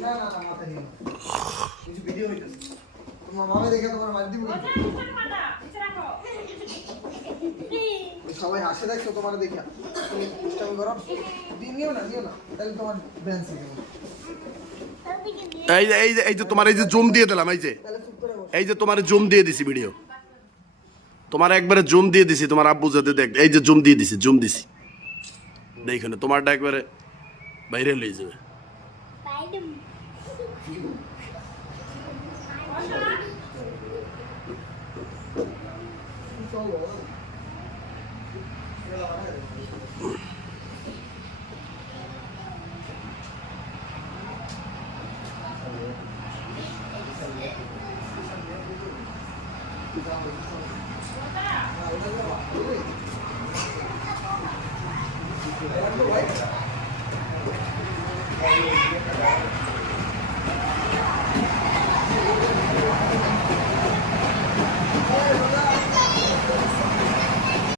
না না না মাথা নিও কিছু ভিডিও হইতেছে তোমার মামা দেখে তোমার মার দিব সবাই হাসে দেখছো তোমার দেখা তুমি দুষ্টামি করো নিও না তাহলে তোমার ব্যান্স হয়ে যাবে এই যে তোমার এই যে জুম দিয়ে দিলাম এই যে তোমার জুম দিয়ে দিছি ভিডিও তোমার একবারে জুম দিয়ে দিছি তোমার আব্বু যাতে দেখ এই যে জুম দিয়ে দিছি জুম দিছি দেখো না তোমারটা একবারে বাইরে লয়ে যাবে Thank you.